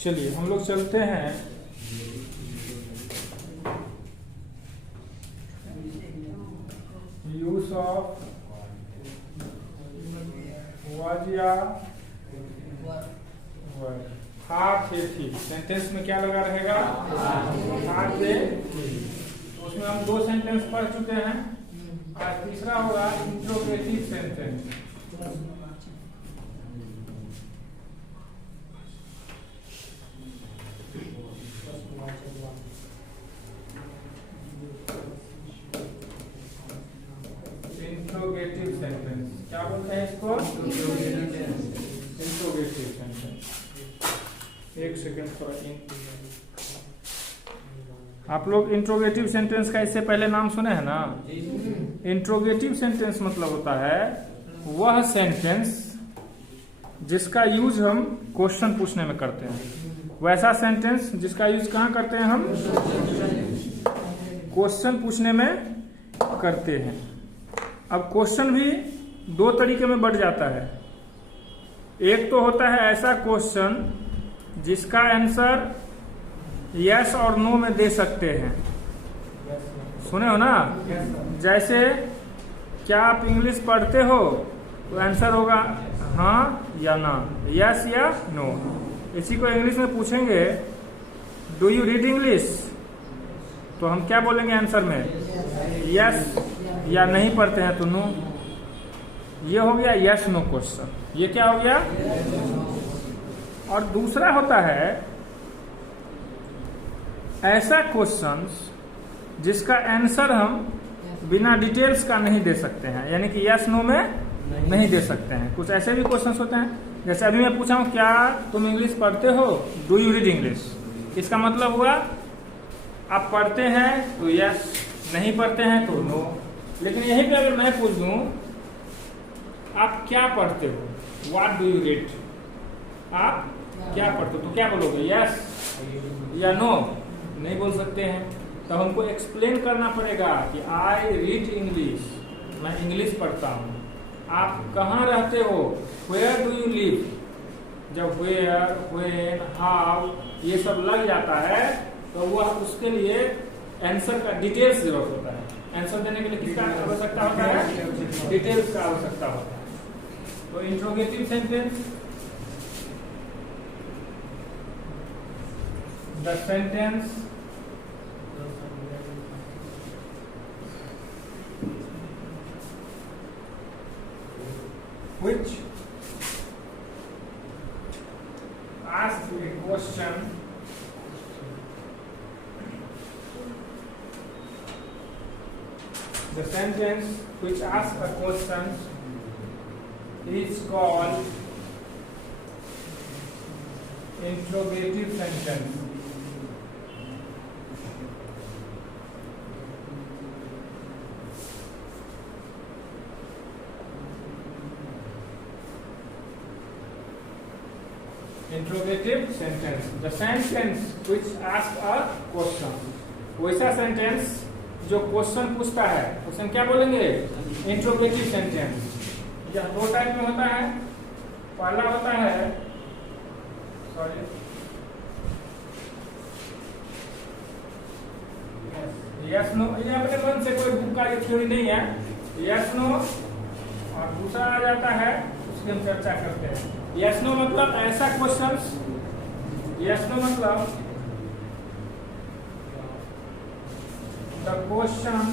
चलिए हम लोग चलते हैं यूज ऑफ was या था थे थी। सेंटेंस में क्या लगा रहेगा? था थे थी। तो उसमें हम 2 सेंटेंस पढ़ चुके हैं। आज तीसरा होगा इंट्रोगेटिव सेंटेंस। इंट्रोगेटिव सेंटेंस क्या बोलते हैं इसको? Interrogative sentence. एक सेकेंड थोड़ा आप लोग इंट्रोगेटिव सेंटेंस का इससे पहले नाम सुने हैं ना? इंट्रोगेटिव सेंटेंस मतलब होता है वह सेंटेंस जिसका यूज हम क्वेश्चन पूछने में करते हैं। वैसा सेंटेंस जिसका यूज कहाँ करते हैं? हम क्वेश्चन पूछने में करते हैं। अब क्वेश्चन भी 2 तरीके में बढ़ जाता है। एक तो होता है ऐसा क्वेश्चन जिसका आंसर यस और नो में दे सकते हैं। सुने हो ना? जैसे क्या आप इंग्लिश पढ़ते हो? तो आंसर होगा हाँ या ना, यस या नो। इसी को इंग्लिश में पूछेंगे डू यू रीड इंग्लिश, तो हम क्या बोलेंगे आंसर में? यस, या नहीं पढ़ते हैं तो नो। ये हो गया यस नो क्वेश्चन। ये क्या हो गया? और दूसरा होता है ऐसा क्वेश्चंस जिसका आंसर हम बिना डिटेल्स का नहीं दे सकते हैं, यानी कि यस नो में नहीं दे सकते हैं। कुछ ऐसे भी क्वेश्चंस होते हैं, जैसे अभी मैं पूछा हूं क्या तुम इंग्लिश पढ़ते हो? Do you read English. इसका मतलब हुआ आप पढ़ते हैं तो यस, नहीं पढ़ते हैं तो नो। लेकिन यही पे अगर मैं पूछ दूं आप क्या पढ़ते हो? What do you read. आप क्या पढ़ते हो तो क्या बोलोगे? यस या नो? नहीं बोल सकते हैं। तो हमको एक्सप्लेन करना पड़ेगा कि आई रीड इंग्लिश, मैं इंग्लिश पढ़ता हूँ। आप कहाँ रहते हो? Where do you live. जब वेयर, व्हेन, हाउ ये सब लग जाता है तो वह उसके लिए आंसर का डिटेल्स जरूरत होता है। आंसर देने के लिए किसका आवश्यकता होता है? डिटेल्स का आवश्यकता होता है। तो interrogative sentence, the sentence which asks a question the sentence which asks a question is called interrogative sentence. Interrogative sentence, the sentence which asks a question। वैसा सेंटेंस जो क्वेश्चन पूछता है उसे हम क्या बोलेंगे? Interrogative sentence. यह 2 टाइप में होता है। पहला होता है यस नो। ये अपने मन से कोई बुक का थ्योरी नहीं है, यस नो। और दूसरा आ जाता है उसकी हम चर्चा करते हैं। यस नो मतलब ऐसा क्वेश्चंस, यस नो मतलब the question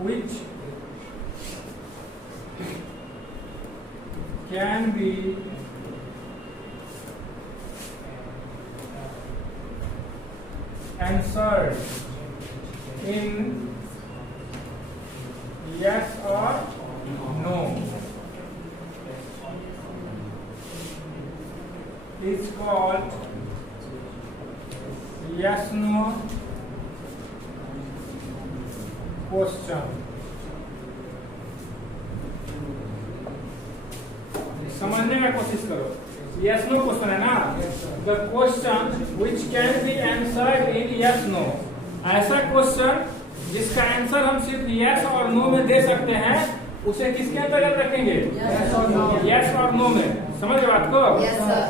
which can be answered in yes or no is called yes no question। समझने का कोशिश करो। यस नो क्वेश्चन है ना? The question which can be answered in yes no. ऐसा क्वेश्चन जिसका answer हम सिर्फ यस और नो में दे सकते हैं उसे किसके अंतर्गत रखेंगे? यस और नो में। समझ गए बात को? Yes sir.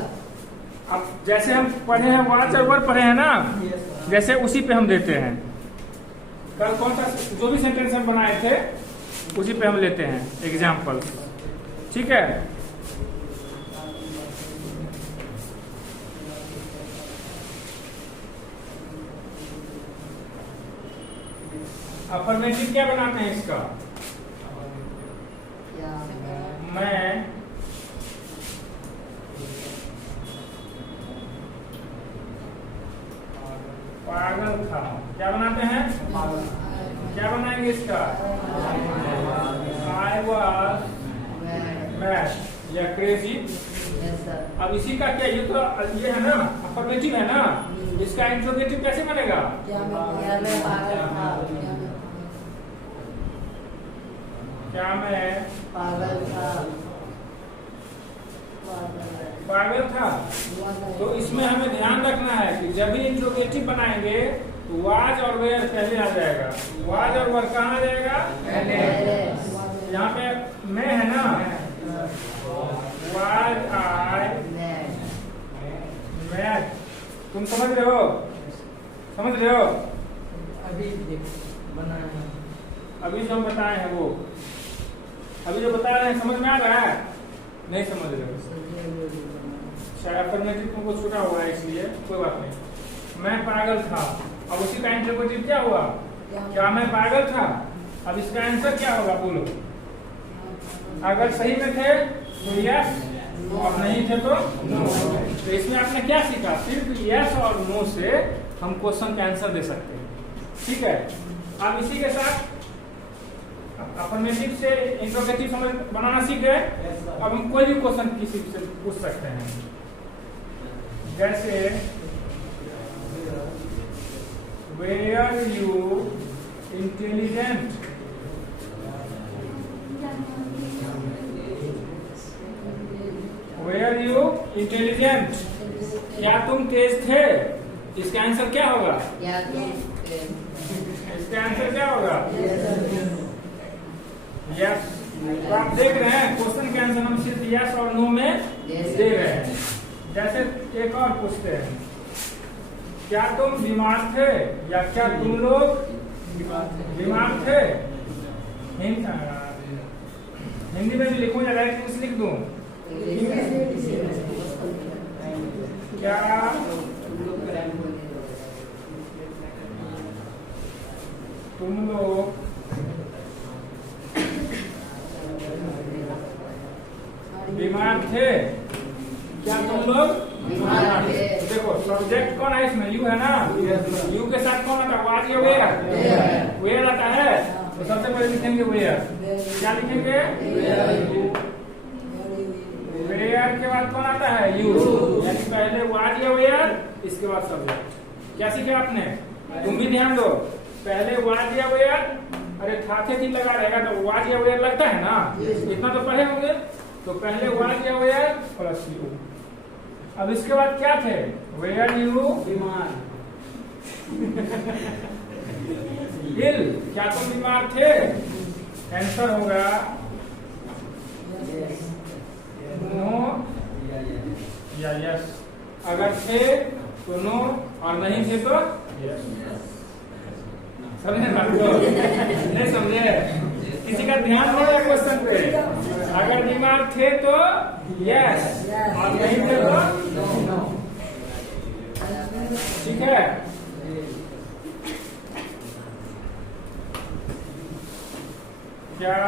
अब जैसे हम पढ़े हैं वाच और वर पढ़े हैं ना, जैसे उसी पे हम देते हैं। कल कौन सा जो भी सेंटेंस हम बनाए थे उसी पे हम लेते हैं एग्जाम्पल। ठीक है, अफर्मेटिव क्या बनाते हैं इसका? मैं पागल था। क्या बनाते हैं? क्या बनाएंगे इसका? आई वॉज मैड या क्रेजी। अब इसी का क्या, ये तो ये है ना अफर्मेटिव है ना, इसका इंट्रोगेटिव कैसे बनेगा? क्या मैं पागल था। तो इसमें हमें ध्यान रखना है कि जब भी इंट्रोगेटिव बनाएंगे तो वाज और वेयर पहले आ जाएगा। वाज और वर कहाँ आ जाएगा? यहाँ पे मैं है ना, वाज आई मैड। तुम समझ रहे हो? समझ रहे हो? अभी जो हम बताए हैं वो, अभी जो बता रहे हैं समझ में आ रहा है? नहीं समझ रहे हो? शायद अफर्मेटिव तुमको छूटा हुआ है इसलिए कोई बात नहीं। मैं पागल था, अब उसी का इंटरप्रेटिव क्या हुआ? क्या मैं पागल था? अब इसका आंसर क्या होगा बोलो? अगर सही में थे तो यस, और नहीं थे तो नो। तो इसमें आपने क्या सीखा? सिर्फ यस और नो से हम क्वेश्चन का आंसर दे सकते हैं। ठीक है, अब इसी के साथ अफर्मेटिव से इंट्रोगेटिव समझ बनाना सीख गए। अब हम कोई भी क्वेश्चन किसी से पूछ सकते हैं, जैसे were you intelligent. Were you intelligent, क्या तुम तेज थे? इसका आंसर क्या होगा? इसका आंसर क्या होगा? यस। तो आप देख रहे हैं क्वेश्चन के आंसर हम सिर्फ यस और नो में दे रहे हैं। जैसे एक और पूछते हैं, क्या तुम बीमार थे या क्या तुम लोग बीमार थे? हिंदी में भी लिखूं या डायरेक्ट इंग्लिश लिख दूं? क्या तुम लोग बीमार थे? क्या तुम लोग बीमार थे? देखो सब्जेक्ट कौन है इसमें? यू है ना। यू के साथ कौन आता है? वाज या वेयर? वेयर आता है। तो सबसे पहले लिखेंगे वेयर। क्या लिखेंगे? वेयर के बाद कौन आता है? यू। यानी पहले वाज या वेयर, इसके बाद सब्जेक्ट। क्या सीखे आपने? तुम भी ध्यान दो, पहले वाज या वेयर। अरे थे थी लगा रहेगा तो वाज या वेयर लगता है ना, इतना तो पढ़े होंगे। तो पहले वाज या वेयर प्लस यू। अब इसके बाद क्या थे? वेयर यू बीमार। इल, क्या तुम बीमार थे? आंसर होगा नो या यस। अगर थे तो नो और नहीं थे तो यस। समझे बात को? नहीं समझे? किसी का ध्यान हो रहा है क्वेश्चन पे? अगर बीमार थे तो यस और नहीं थे तो नो। ठीक है, क्या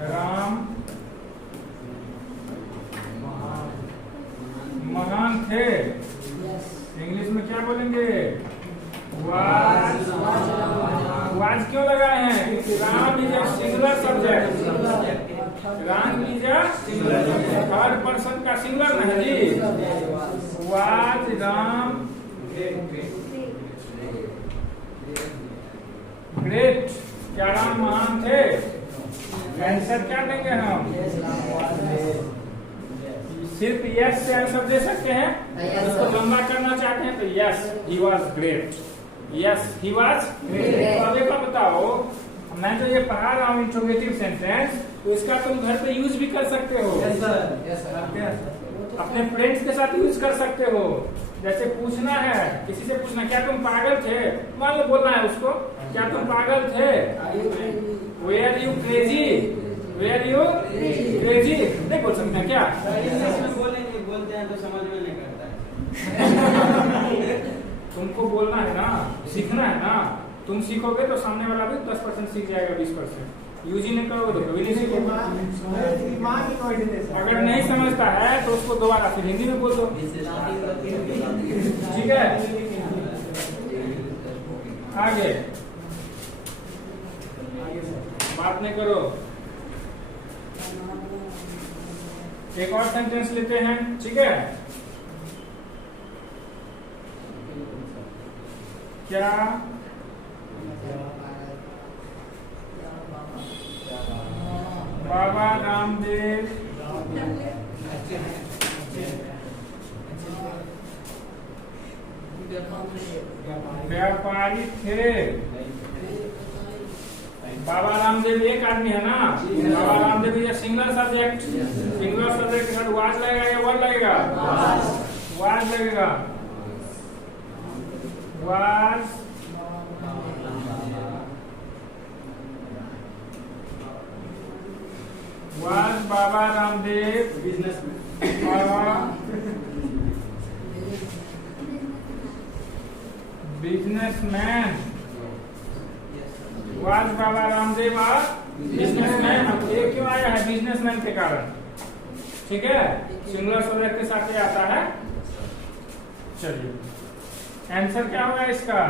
राम महान थे? इंग्लिश में क्या बोलेंगे? वाज। वाज क्यों लगाए हैं? Ram is a singular subject. Ram is a singular subject, third person का सिंगुलर ना है जी। Was Ram great. क्या राम महान थे? आंसर क्या देंगे हम? सिर्फ यस से आंसर दे सकते हैं। इसको लंबा करना चाहते हैं तो yes he was great. Yes he was great. अब एक बार बताओ, मैं जो ये पढ़ा रहा हूँ इंट्रोगेटिव सेंटेंस, तो इसका तुम घर पे यूज भी कर सकते हो। Yes sir. अपने फ्रेंड्स के साथ यूज कर सकते हो। जैसे पूछना है, किसी से पूछना क्या तुम पागल थे, मान लो बोलना है उसको, क्या तुम पागल थे, were you crazy, were you crazy, नहीं बोल सकते क्या? बोलते हैं तो समझ में नहीं करता है। तुमको बोलना है ना, सीखना है ना, तुम सीखोगे तो सामने वाला भी 10% सीख जाएगा, 20%। यूज ही नहीं करोगे तो कभी नहीं सीखोगे। अगर नहीं समझता है तो उसको दोबारा फिर हिंदी में बोल दो, ठीक है? आगे बात नहीं करो। एक और सेंटेंस लेते हैं, ठीक है? क्या बाबा रामदेव व्यापारी थे? बाबा रामदेव एक आदमी है ना, बाबा रामदेव ये सिंगल सब्जेक्ट, सिंगल सब्जेक्ट के साथ वाज लगेगा या वर्ड लगेगा? वाज लगेगा। Was Baba Ramdev businessman. Was Baba Ramdev businessman. अब ये क्यों आया है? बिजनेसमैन के कारण, ठीक है? सिंगुलर सब्जेक्ट के साथ ये आता है। चलिए आंसर क्या होगा इसका?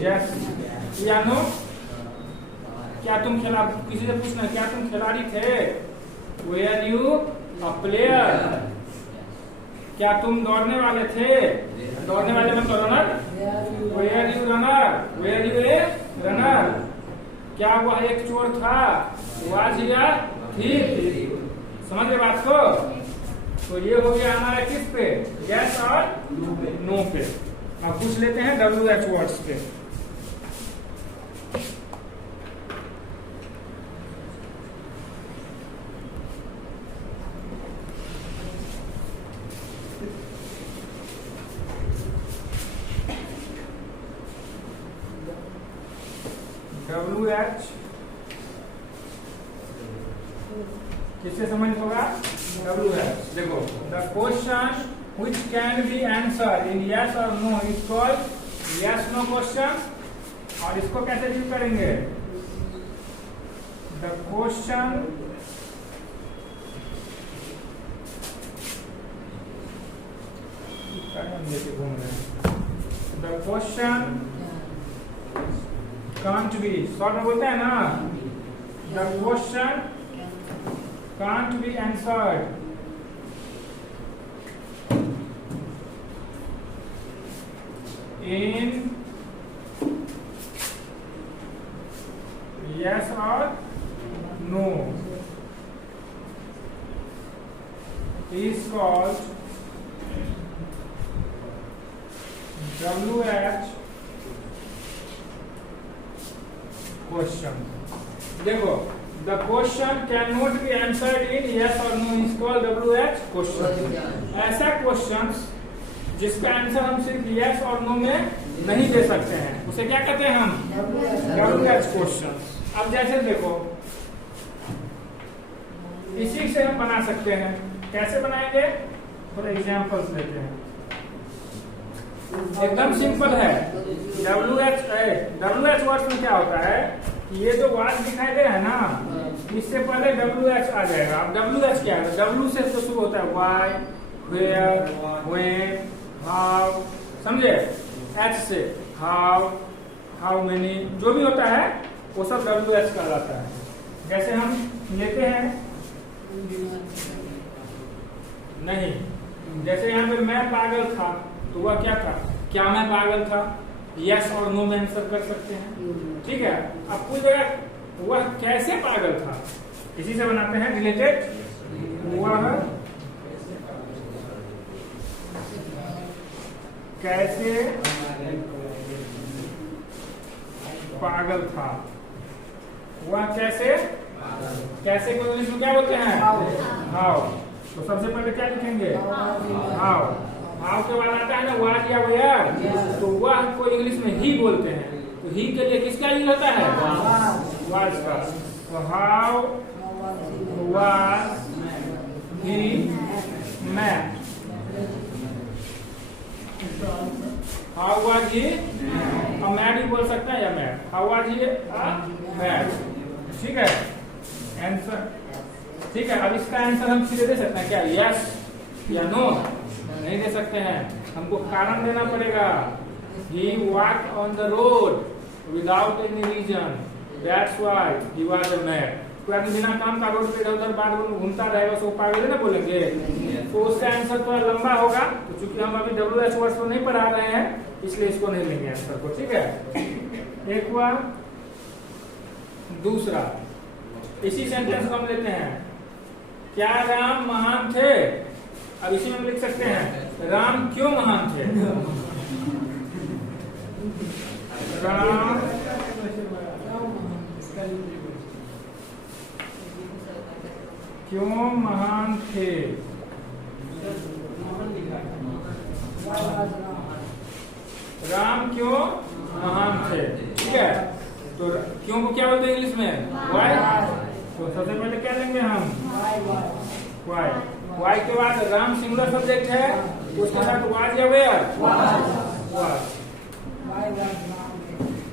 यस या नो? क्या तुम किसी से पूछना क्या तुम खिलाड़ी थे? Were you a player? क्या तुम दौड़ने वाले थे? दौड़ने वाले मतलब runner. Were you runner? Were you a runner? क्या वह एक चोर था? वाज या थी? समझ गए बात को? तो ये हो गया हमारा किस पे? यस और नो पे। अब पूछ लेते हैं WH वर्ड्स पे। WH किससे समझ होगा? WH देखो, the question which can be answered in yes or no is called yes no question। और इसको कैसे डील करेंगे? द क्वेश्चन घूम रहे हैं। The question can't be, short में बोलते हैं ना, the question can't be answered in yes or no is called WH question. देखो, the question can not be answered in yes or no is called WH question. ऐसा question जिसका answer हम सिर्फ yes or no में नहीं दे सकते हैं, उसे क्या कहते हैं हम? WH question. अब जैसे देखो, इसी से हम बना सकते हैं। कैसे बनाएंगे? थोड़ा एग्जांपल्स देते हैं। एकदम सिंपल है। WH वर्ड्स में क्या होता है कि ये जो वाज दिखाई दे रहा है ना, इससे पहले WH आ जाएगा। अब WH क्या है? W से तो शुरू होता है, वाई, वेयर, व्हेन, हाउ, समझे? H से हाउ, हाउ मेनी, जो भी होता है वो सब WH कहलाता है। जैसे हम लेते हैं, नहीं, जैसे यहाँ पे मैं पागल था, तो वह क्या था? क्या मैं पागल था? यस और नो में आंसर कर सकते हैं, ठीक है? अब पूछेगा वह कैसे पागल था, इसी से बनाते हैं रिलेटेड। वह कैसे पागल था। वह कैसे कैसे को इंग्लिश में क्या बोलते हैं? हाउ। तो सबसे पहले क्या लिखेंगे? हाउ। हाउ के बाद आता है ना व्हाट या वेयर, तो वह को इंग्लिश में ही बोलते हैं। तो ही के लिए किसका यूज होता है? वाज का। तो how was he mat. How was he mat भी बोल सकते हैं या mat. How was he mat. ठीक है, आंसर ठीक है। अब इसका आंसर हम सीधे दे सकते हैं क्या? यस या नो? नहीं दे सकते हैं, हमको कारण देना पड़ेगा। He walked on the road without any reason. That's why he was a mad. कोई आदमी बिना काम का रोड पे इधर उधर बार बार घूमता रहेगा, उसको पागल ना बोलेंगे। तो उसका आंसर थोड़ा लंबा होगा, तो चूंकि हम अभी WH वर्ड्स को नहीं पढ़ा रहे हैं, इसलिए इसको नहीं लेंगे आंसर को। ठीक है, एक हुआ। दूसरा, इसी सेंटेंस को हम लेते हैं, क्या राम महान थे? अब इसी में लिख सकते हैं, राम क्यों महान थे? राम क्यों महान थे? राम क्यों महान थे? ठीक है, तो क्यों को क्या बोलते हैं इंग्लिश में? वाई। तो सबसे पहले क्या लेंगे हम? वाई। वाई के बाद राम सिंगुलर सब्जेक्ट है, उसके साथ वाज या were? Was.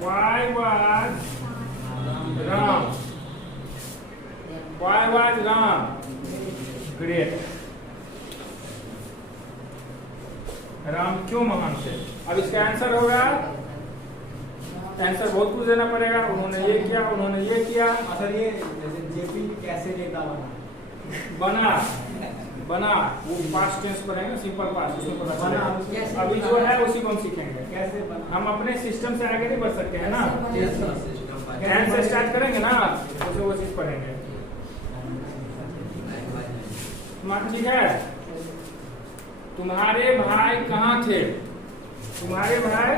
Why was Ram. Why was Ram. Great. Ram क्यों महान थे? अब इसका आंसर होगा, आंसर बहुत कुछ देना पड़ेगा। उन्होंने ये किया, उन्होंने ये किया। सर ये जैसे जेपी कैसे नेता बना बना वो पास्ट टेंस पर है ना, सिंपल पास्ट, उसमें पता बना। चलेगा। अभी जो है उसी को हम सीखेंगे। कैसे बना? हम अपने सिस्टम से आगे नहीं बढ़ सकते हैं ना, ध्यान से स्टार्ट करेंगे ना, उसे वो चीज पढ़ेंगे। ठीक है, तुम्हारे भाई कहाँ थे? तुम्हारे भाई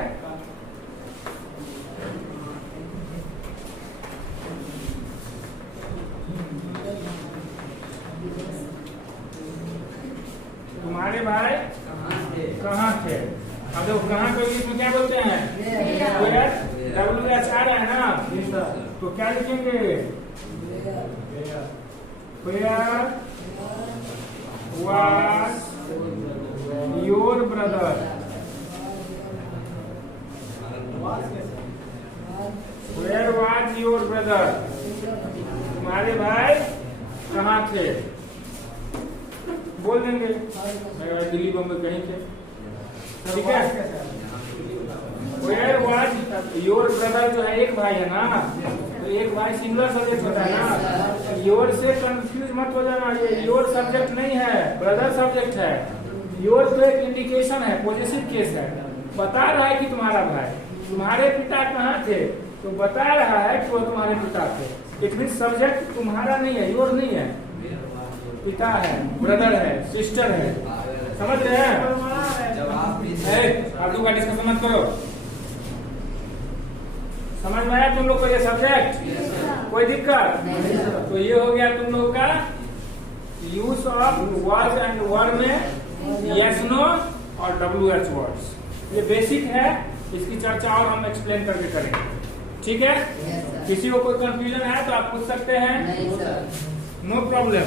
तुम्हारे भाई कहाँ थे? अब देखो कहाँ को इंग्लिश में क्या बोलते हैं? WH आ रहा है ना, तो क्या लिखेंगे? Where was your brother? Where was your brother? तुम्हारे भाई कहाँ थे? बोल देंगे दिल्ली बम्बई कहीं थे। ठीक है, Where was your brother जो है, एक भाई है ना, तो एक भाई सिंगुलर सब्जेक्ट होता है ना। योर से कंफ्यूज मत हो जाना, ये योर सब्जेक्ट नहीं है, ब्रदर सब्जेक्ट है। योर तो एक इंडिकेशन है, पॉजिटिव केस है, बता रहा है कि तुम्हारा भाई। तुम्हारे पिता कहाँ थे? तो बता रहा है कि वो तुम्हारे पिता थे। इट मीन सब्जेक्ट तुम्हारा नहीं है, योर नहीं है, पिता है, ब्रदर है, सिस्टर है। समझ रहे हैं? आप लोग का डिस्कशन मत करो। समझ में आया तुम लोग को ये सब्जेक्ट? कोई दिक्कत? तो ये हो गया तुम लोग का use of word and word में यस नो और WH वर्ड्स। ये बेसिक है, इसकी चर्चा और हम एक्सप्लेन करके करेंगे। ठीक है, किसी को कोई कंफ्यूजन है तो आप पूछ सकते हैं, नो प्रॉब्लम।